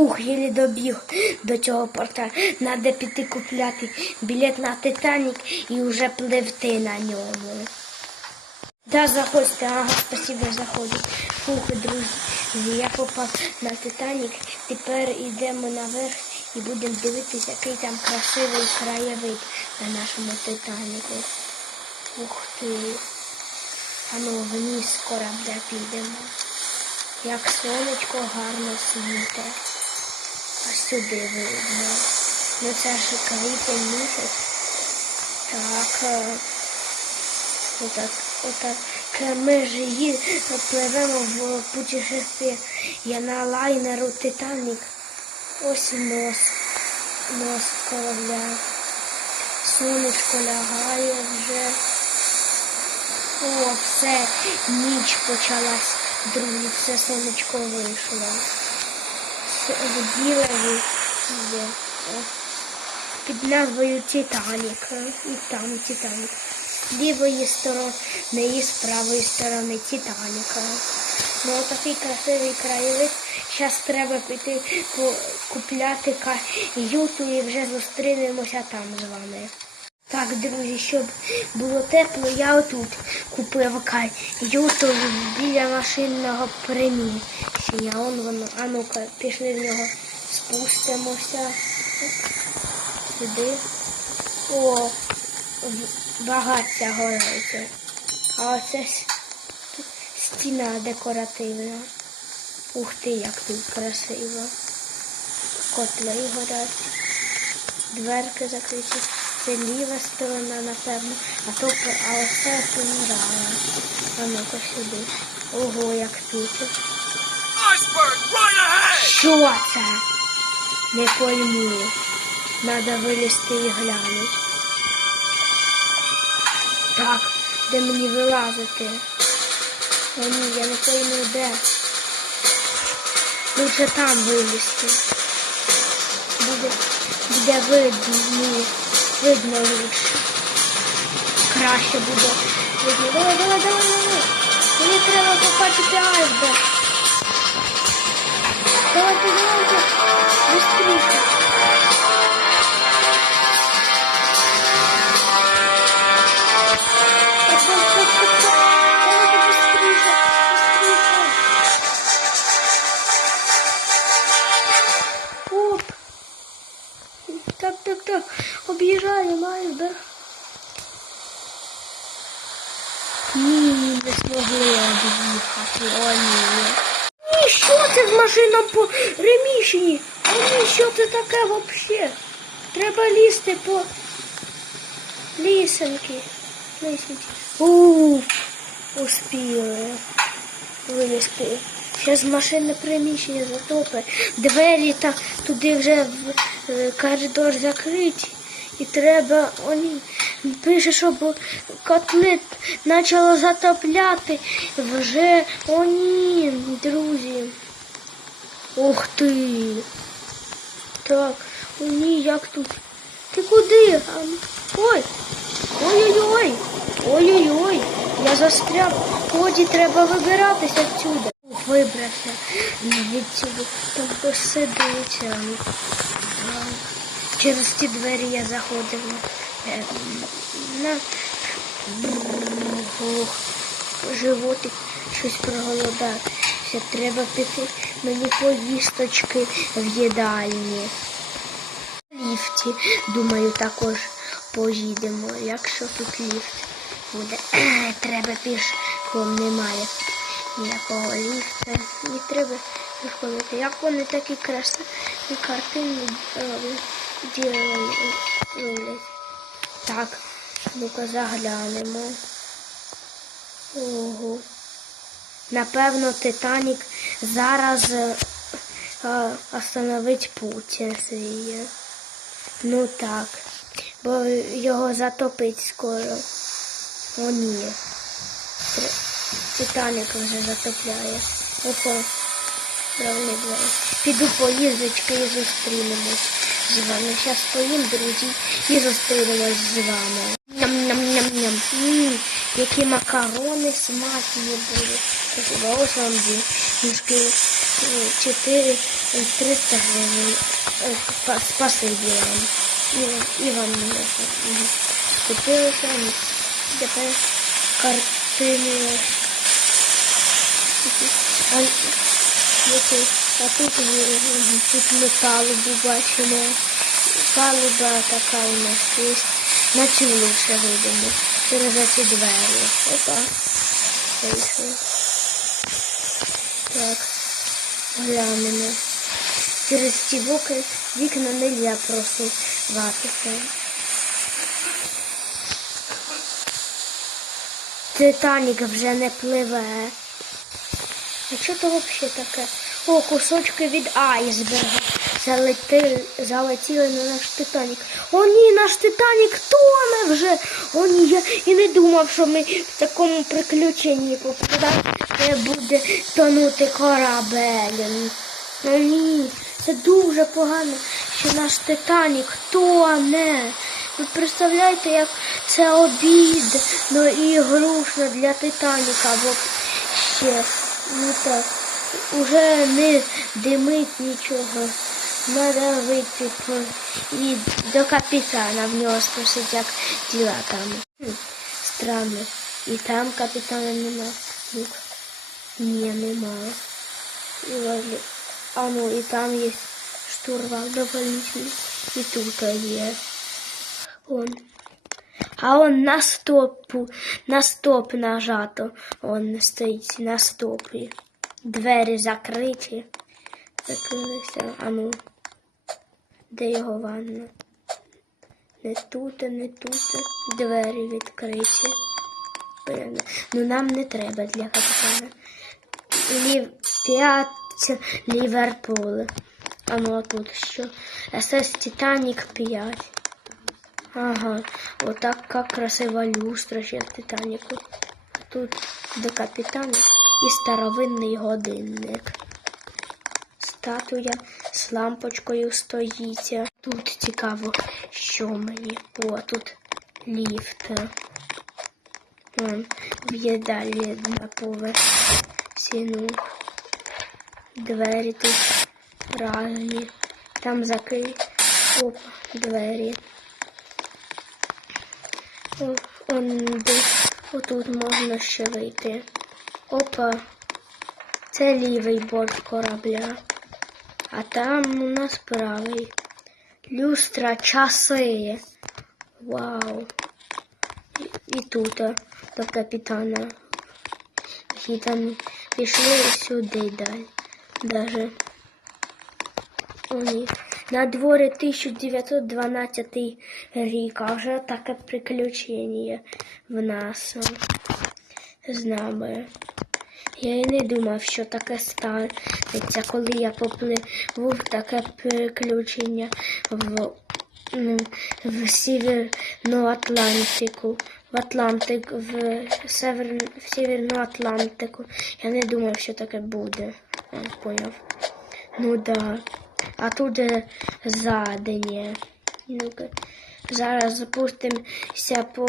Фух, єлі добіг до цього порта. Надо піти купляти білет на Титанік і вже пливти на ньому. Да, заходьте, ага, спасибо, заходять. Фух, друзі, я попав на Титанік. Тепер йдемо наверх і будемо дивитися, який там красивий краєвид на нашому Титаніку. Ух ти. А ну вниз корабля підемо. Як сонечко гарно світить. Аж сюди видно. Ну це ж квітень місяць. Так. е, Отак, отак. Ми ж її пливемо в путешествие. Я на лайнеру Титанік. Ось нос. Нос корабля. Сонечко лягає вже. О, все, ніч почалась, друзі, все сонечко вийшло. Є. О. Під назвою Титанік. І там Титанік. З лівої сторони і з правої сторони Титаніка. Ну, такий красивий краєвид. Зараз треба піти купляти каюту і вже зустрінемося там з вами. Так, друзі, щоб було тепло, я отут купив каюту біля машинного приміщення. Он воно, а ну-ка, пішли в нього, спустимося сюди. О, багаття горить. А оце стіна декоративна. Ух ти, як тут красиво. Котли горять. Дверки закриті. Це ліва сторона, напевно, а то а оце помирає. А ну-ка сюди. Ого, як тут. Iceberg! Що це? Не пойму. Надо вилізти і глянути. Так, де мені вилазити? О ні, я не пойму де. Лучше там вилізти. Буде, буде видно, видно. Краще буде видно. Давай, давай, давай, давай. Мені треба побачити айсберг. Давайте. Быстрее. Давайте Об'їжджаємо айсберг. Ні, не змогли об'їхати. О, ні. Ні, що це з машином по реміщенні? О, ні, що це таке взагалі? Треба лізти по лісенки. Лисенки. Уф, успіли вилізти. Зараз машинне приміщення затопить. Двері та туди вже е, коридор закриті. І треба, вони пише, щоб котли почало затопляти. Вже о ні, друзі. Ух ти. Так, о ні, як тут? Ти куди? Ой! Ой-ой-ой! Ой-ой-ой! Я застряв. Ході треба вибиратися відсюди. Вибрався відсюди. Там посидиться. Через ті двері я заходив. Е, На... Животик щось проголодався. Треба піти мені поїсточки в їдальні. В ліфті, думаю, також поїдемо. Якщо тут ліфт буде. Треба пішком немає ніякого ліфта. Не треба виходити. Як вони такі красиві картини роблять. Так, ну-ка заглянемо. Ого. Напевно, Титанік зараз е, е, остановить путь свій. Ну так. Бо його затопить скоро. О, ні. Титанік вже затопляє. Ото. Правильно двері. Піду по їздочки і зустрінемось з вами. Зараз поїм, друзі, і зустрінемось з вами. Ням-ням-ням-ням. Які макарони смачні будуть. Ось вам дві мішки. е, Чотири, е, 300 гривень. Е, Спасибі вам. І, і вам не. Мгм. Тепер картини. Який? А тут, тут ми палубу бачимо. Палуба така у нас є. На цю лучше вийдемо. Через ці двері. Опа. Вийшли. Так. Глянемо. Через ці боки вікна не можна просуватися. Титанік вже не пливе. А що то взагалі таке? О, кусочки від айсберга залетіли, залетіли на наш Титанік. О, ні, наш Титанік тоне вже. О, ні, я і не думав, що ми в такому приключенні попадаємо, буде тонути корабель. О, ні, це дуже погано, що наш Титанік тоне. Ви представляєте, як це обідно і грушно для Титаніка, бо ще ну так, уже не димить нічого. Надо вийти по... і до капітана в нього спросити, як діла там. Хм, Странно. І там капітана нема. Ну, ні, нема. І возле... А ну, і там є штурвал дополнительный. І тут є. Он. А он на стопу, на стоп нажато. Он стоїть на стопі. Двері закриті. Закрилися. А ну. Де його ванна? Не тут, не тут. Двері відкриті. Ну нам не треба для капітана. Лів... П'ять Ліверпуль. А ну а тут що? СС Титанік 5. Ага, отак красива люстра ще Титаніку. Тут до капітана і старовинний годинник. Статуя з лампочкою стоїть. Тут цікаво, що мені. О, тут ліфт. В їдалі на поверсі. Ну, двері тут разні. Там закрий. Оп, двері. О, он де. Отут можна ще вийти. Опа. Це лівий борт корабля. А там у нас правий. Люстра часи. Вау. І, тут до капітана. І там пішли сюди далі. Даже. О, ні. На дворі 1912 рік, а вже таке приключення в нас з нами. Я і не думав, що таке станеться, коли я попливу в таке приключення в, в Северну Атлантику. В Атлантик, в, Север, в Северну Атлантику. Я не думав, що таке буде. Я поняв. Ну да. А тут е, задання. Ну-ка. Зараз запустимося по,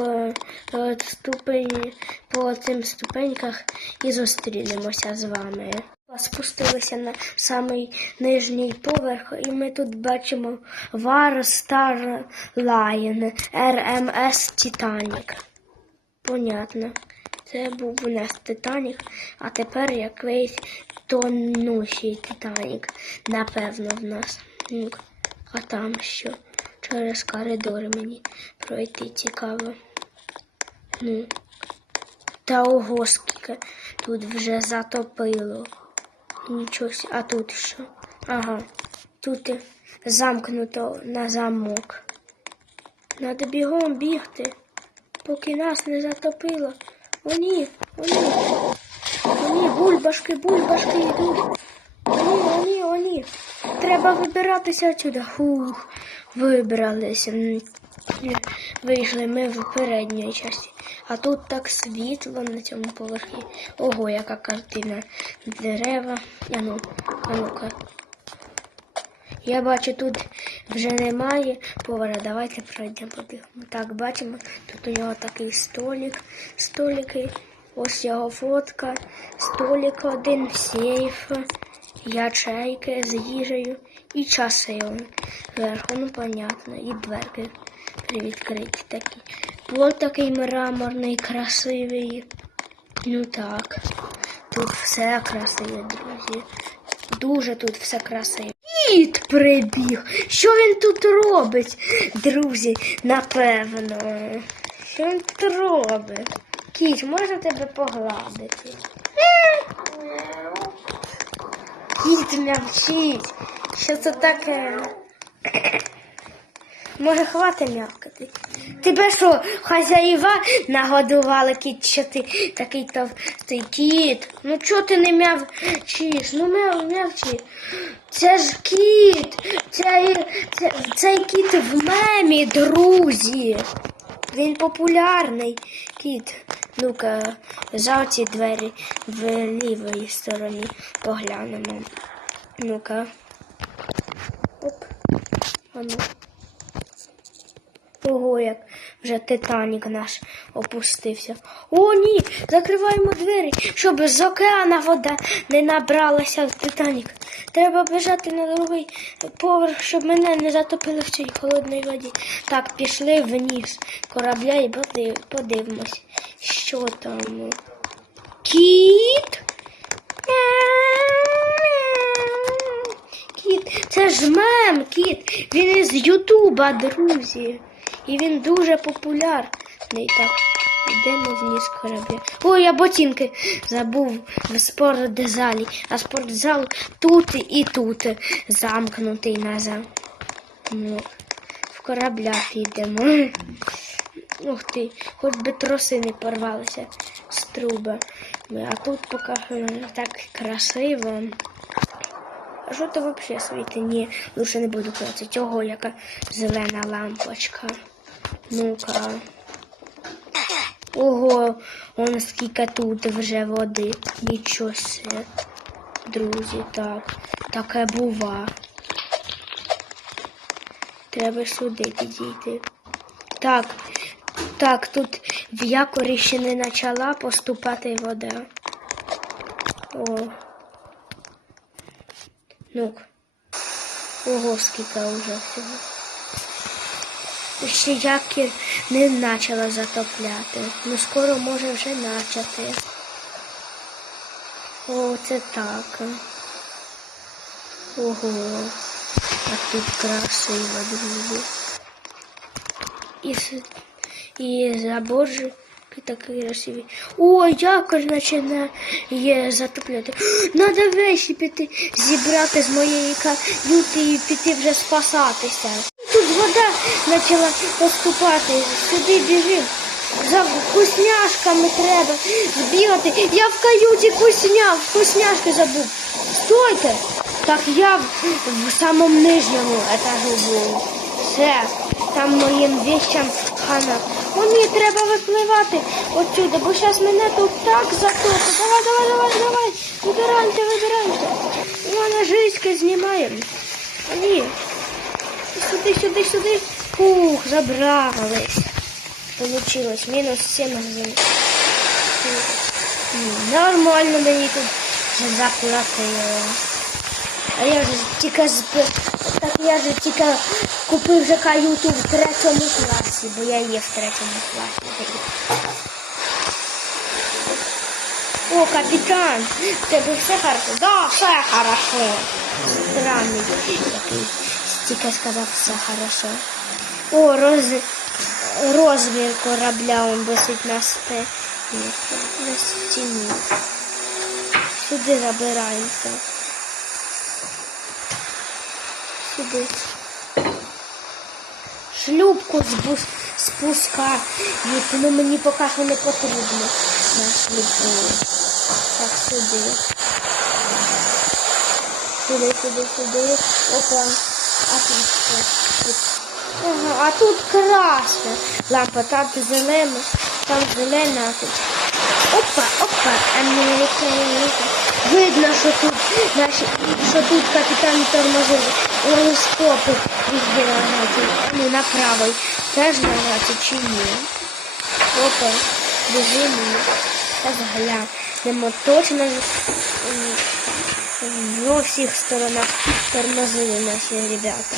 е, ступені, по цим ступеньках і зустрінемося з вами. Спустилися на самий нижній поверх, і ми тут бачимо War Star Lion RMS Titanic. Понятно. Це був у нас Титанік, а тепер якийсь тонущий Титанік. Напевно, в нас. А там що? Через коридори мені пройти цікаво. Ну. Та ого, скільки тут вже затопило. Нічого, а тут що? Ага, тут замкнуто на замок. Надо бігом бігти, поки нас не затопило. О ні, о ні. О ні, бульбашки, бульбашки йдуть. О ні, о ні, о ні. Треба вибиратися отсюда. Фух, вибралися. Вийшли ми в передній часті. А тут так світло на цьому поверхі. Ого, яка картина. Дерева. А ну, а ну-ка. Я бачу, тут вже немає повара. Давайте пройдемо подивимо. Так, бачимо, тут у нього такий столик. Столики. Ось його фотка. Столик один, сейф, ячейки з їжею і часи вверху, ну понятно, і дверки привідкриті такі. Пол такий мраморний, красивий. Ну так, тут все красиве, друзі. Дуже тут все красиво. Кіт прибіг. Що він тут робить, друзі? Напевно. Що він тут робить? Кіт, можна тебе погладити? Кіт м'явчить. Що це таке? Може, хвати м'явкати? Тебе що, хазяїва нагодували кіт, що ти такий товстий кіт? Ну чого ти не м'явчиш? Ну м'яв, м'явчи. Це ж кіт. Цей, це, цей кіт в мемі, друзі. Він популярний кіт. Ну-ка, ці двері в лівій стороні поглянемо. Ну-ка. Оп. Ану. Ого, як вже Титанік наш опустився. О, ні! Закриваємо двері, щоб з океана вода не набралася в Титанік. Треба біжати на другий поверх, щоб мене не затопили в цій холодній воді. Так, пішли вниз корабля і подив- подивимось, що там. Кіт? Кіт, це ж мем, кіт. Він із Ютуба, друзі. І він дуже популярний. Так, йдемо вниз корабля. Ой, я ботинки забув в спортзалі. А спортзал тут і тут замкнутий назад. Ну, в корабля підемо. Ух ти, хоч би троси не порвалися з труби. А тут поки так красиво. Що то взагалі світить? Ні, лучше не буду казати. Цього яка зелена лампочка. Ну-ка. Ого, он скільки тут вже води. Нічого себе. Друзі, так. Таке бува. Треба сюди підійти. Так, так, тут в якорі ще не почала поступати вода. О. Ну. Ого, скільки вже всього. Ще якір не почала затопляти. Ну скоро може вже почати. О, це так. Ого. А тут красиво, друзі. І, і заборжики такі красиві. О, якось починає затопляти. Надо вещі піти зібрати з моєї каюти і піти вже спасатися. Тут вода почала поступати. Сюди біжим. За вкусняшками треба збігати. Я в каюті вкусня, вкусняшки забув. Стойте! Так я в, в самому нижньому етажу був. Все, там моїм вещам хана. Мені треба випливати отсюди, бо зараз мене тут так затопить. Давай, давай, давай, давай. Вибирайте, вибирайте. У мене жиська знімаємо. Ні. Сюди, сюди, сюди. Фух, забрались. Получилось. Мінус 7 гривень. Нормально мені тут заплатили. А я ж тільки так я ж тільки купив вже каюту в третьому класі, бо я є в третьому класі. О, капітан, тебе все хорошо? Да, все хорошо. Странний який. Стільки сказав все хорошо. О, роз... розмір корабля он висить на сте... На стіні. Сюди забираємося. Сюди. Шлюпку спускають, ну мені поки що не потрібно на шлюпку. Так, сюди. Сюди, сюди, сюди. Опа. А тут що? Ага, а тут красна лампа, там зелена, там зелена, тут. Опа, опа, Америка, Америка. Видно, що тут наші, що тут капітан тормозили. Вони стопи везде нажаті. Ну, на правий. Теж нажаті чи ні? Опа, біжимо. Зараз глянемо. Точно на всіх сторонах тормозили наші ребята.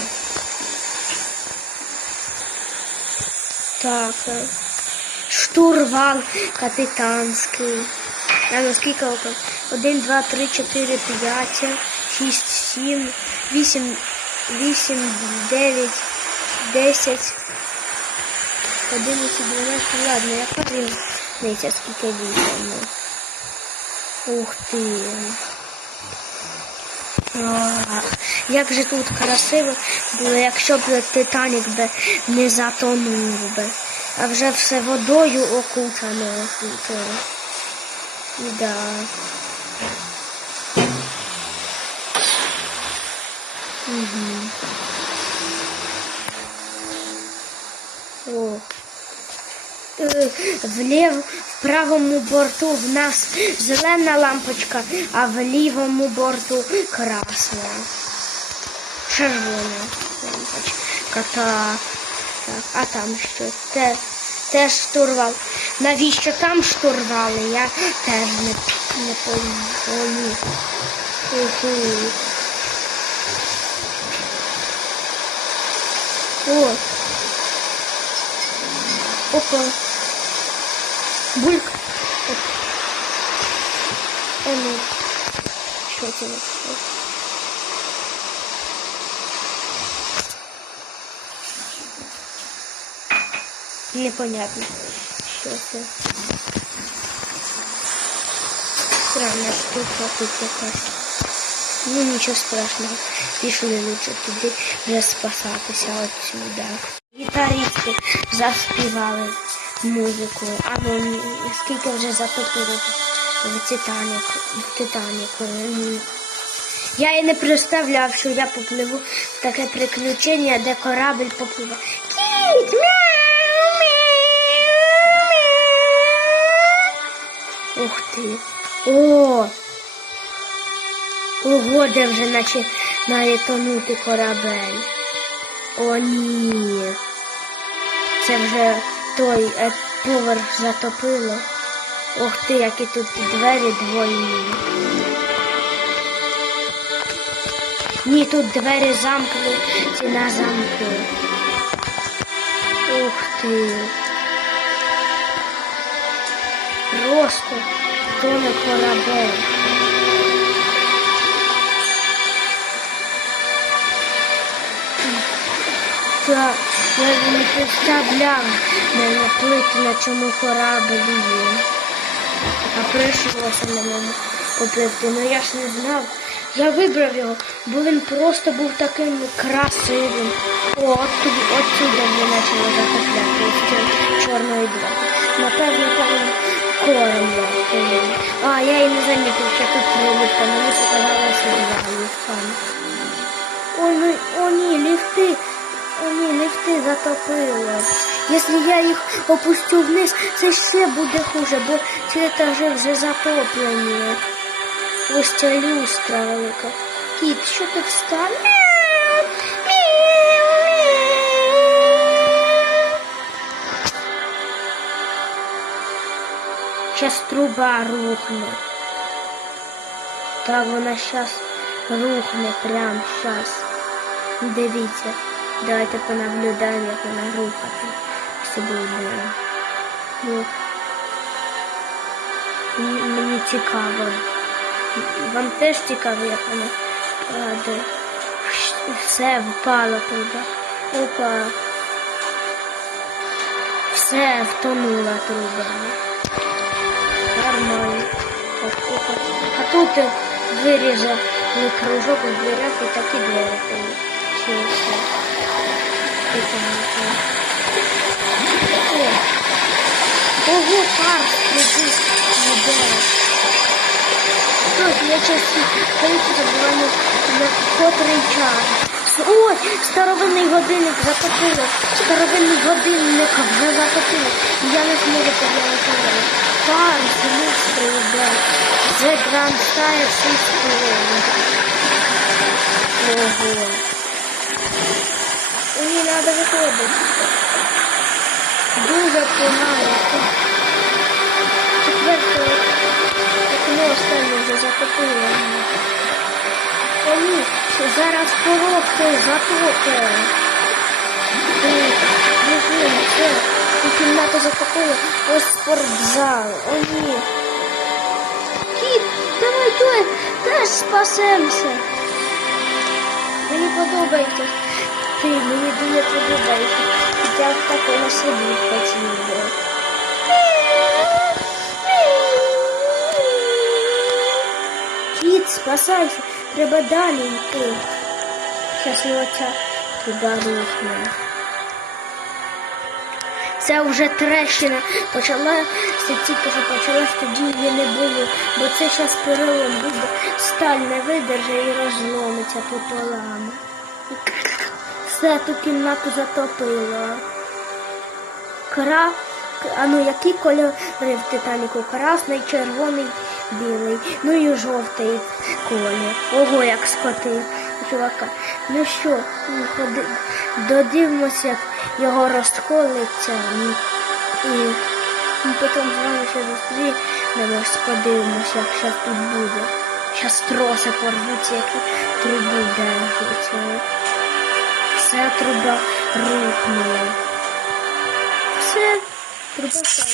Так. е, Штурвал капітанський. А скільки око? 1, 2, 3, 4, 5, 6, 7, 8, 8, 9, 10, 11, 12, ладно, я подивлюся, скільки вісім. Ух ти. Ах, Як же тут красиво було, якщо б Титанік би не затонув би. А вже все водою окутано. тут. Да. Угу. О. Е, в правому борту в нас зелена лампочка, а в лівому борту красна. Червона лампочка. Так. А там що? Те, теж штурвал. Навіщо там штурвали? Я теж не, не пойму. Уху. О. Опа. Бульк. Оп. А ну. Що це? таке? Непонятно, що це. Странна штука тут якась. Ну нічого страшного. Пішли лучше туди вже спасатися отсюда. Гітаристи заспівали музику. А ну скільки вже затопило в Титанік, в Титаніку. Я і не представляв, що я попливу в таке приключення, де корабль попливе. Ого, вже наче має тонути корабель. О, ні. Це вже той е, поверх затопило. Ух ти, які тут двері двойні. Ні, тут двері замкнуті на замки. Ух ти. Просто тоне корабель. Так, я не представляв, де наплити на чому кораблі. А прийшлося на ньому попливти. Ну я ж не знав. Я вибрав його, бо він просто був таким красивим. О, отсюда вже почало затопляти з чорної дверки. Напевно, там корм був. А, я і не замітив, що тут прилипка, мені показалося два ліфтами. О, ну, о ні, ліфти. О ні, ліфти затопило. Якщо я їх опустю вниз, це ще буде хуже, бо ці етажі вже затоплені. Ось ця люстра велика. Кіт, що ти встав? Щас труба рухне. Так вона щас рухне прям щас. Дивіться. Давайте понаблюдаємо, як вона рухати. Все буде. Ну, мені цікаво. Вам теж цікаво, як вона падає. Все впало туди. Опа. Все втонула труба. Нормально. А тут вирізав кружок у дверях і такі двері получилися. О, Ого, пар на берег. Я часто стою забуваю на котрий час. Ой, старовинний годинник затопило. Старовинний годинник вже затопило. Я не зможу подивитися. Farms, Mystery, блядь. The Grand Style System. Ого. Мені треба виходити. Дуже погано. Четверте вікно останнє вже затопило. О, ні, зараз коробки затопи. Біжимо, все. І кімната затопила. Ось спортзал. О, ні. Кіт, давай той, теж спасемося. Мені подобається. Ти, мені дуже подобається. Я в такому собі хотів би. Кіт, спасайся, треба далі йти. Його ця туди рухне. Це вже трещина почала, це тільки що почалась, тоді її не було, бо це зараз перелом буде, сталь не видержить і розломиться пополам. Все ту кімнату затопило. Кра... А ну які кольори в Титаніку? Красний, червоний, білий, ну і жовтий колір. Ого, як скоти чувака. Ну що, ходи, додивимося, як його розколиться. І, ну, потім з вами ще зустрінемось, подивимося, як зараз тут буде. Зараз троси порвуться, які трубу держаться. Все труба рухнула. Все, труба стала.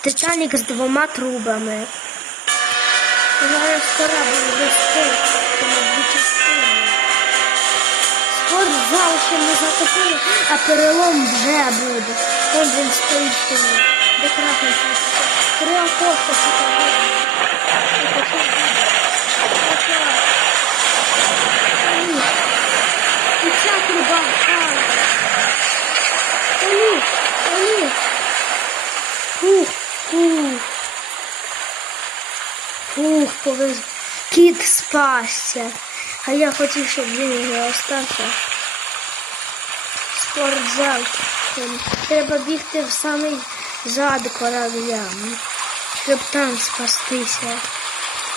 Титанік з двома трубами. Зараз корабль розкол, тому дві частини. Спортзал ще не затопили, а перелом вже буде. Ось він стоїть тут. Де крапля Три окошка сюди. І ця труба впала. О, ні, о, ні. Фух, фух. Фух. Кіт спасся. А я хотів, щоб він не остався. Спортзал. Треба бігти в самий зад корабля, щоб там спастися.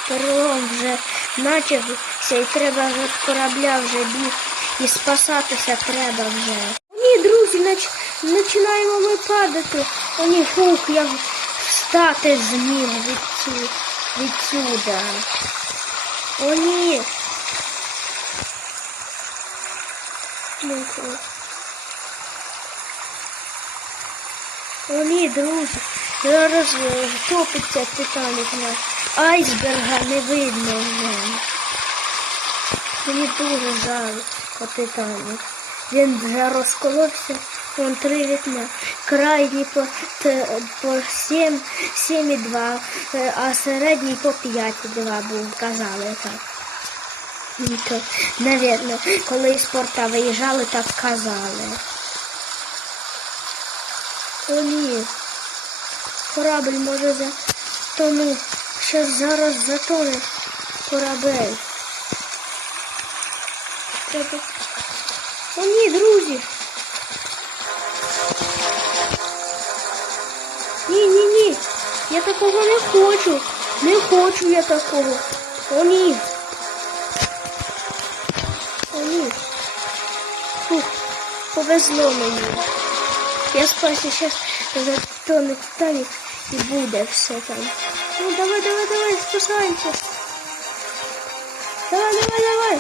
Перелом вже начався і треба від корабля вже біг. І спасатися треба вже. Ні, друзі, починаємо ми падати. О, я встати зміг від цю... відсюда. О, ні. О, ні, друзі, зараз е, топиться Титанік на айсберга не видно в мене. Мені дуже жаль о Титанік. Він вже розколовся, вон три вікна. Крайній по, по 7, 7,2, е, а середній по 5,2 був, казали так. Ну, Навірно, коли з порта виїжджали, так казали. О, ні. Корабль може за тому, що зараз затоне корабель. О, ні, друзі. Я такого не хочу. Не хочу я такого. О, ні. О, ні. Фух, повезло мені. Я спасся сейчас затоне Титанік і буде все там. Ну давай, давай, давай, спасаемся. Давай, давай, давай.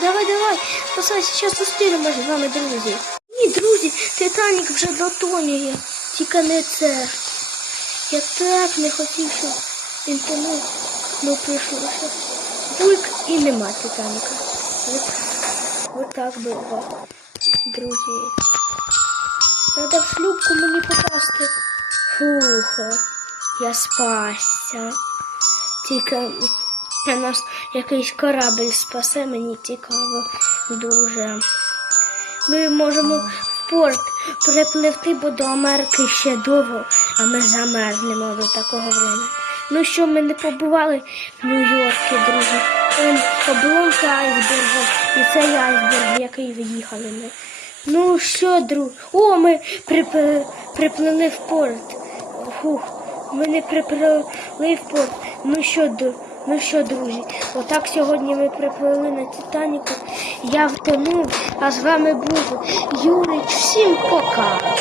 Давай, давай. Спасайся, зараз зустрінемось з вами, друзі. Ні, друзі, Титанік вже дотонує. Тільки не це. Я так не хотів, щоб він тонув. Ну прийшлося. Бульк і нема Титаніка. От так було. Друзі. Надо в шлюпку мені попасти. Фух, я спасся. Тільки на нас якийсь корабль спасе, мені цікаво дуже. Ми можемо в порт припливти, бо до Америки ще довго, а ми замерзнемо до такого времени. Ну що, ми не побували в Нью-Йорку, друзі. Он обломки айсбергу, і цей айсберг, який виїхали ми. Ну що, друг? О, ми прип... приплили в порт. Фух, ми не приплили в порт. Ну що, ду- ну що, друзі, отак сьогодні ми приплили на Титаніку. Я втонув, а з вами був Юрич. Всім пока!